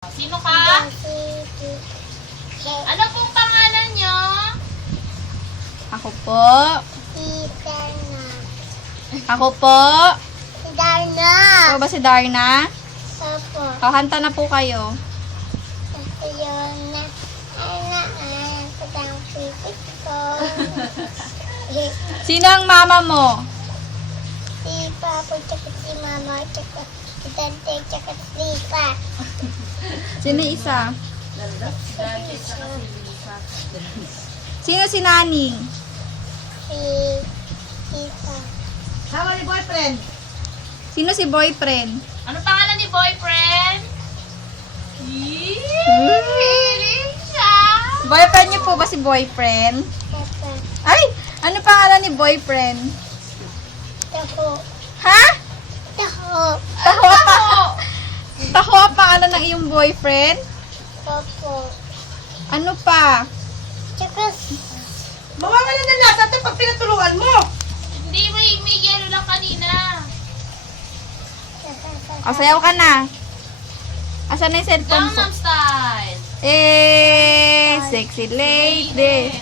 Sino ka? Ano pong pangalan nyo? Ako po. Si Darna. Ako po. Si Darna. Ikaw ba si Darna? Opo. Kakanta na po kayo. Kasi yun na. Patang pipit ko. Sino ang mama mo? Si Papa, tsaka si Mama, tsaka si Tante, tsaka si Lisa. Sino isa? Sino si Nani? Si Tita. Sama ni boyfriend. Sino si boyfriend? Ano pangalan ni boyfriend? Hiling siya. Boyfriend niyo po ba si boyfriend? Papa. Ay! Ano pangalan ni boyfriend? Taho. Ha? Taho. Taho pa. Taho ang pangalan ng iyong boyfriend? Opo. Ano pa? Tsaka Mawawala na lahat natin pag pinatulungan mo. Hindi, may yelo lang kanina. Sayaw ka na. Asan na yung cellphone ko? Gangnam Style. Sexy lady.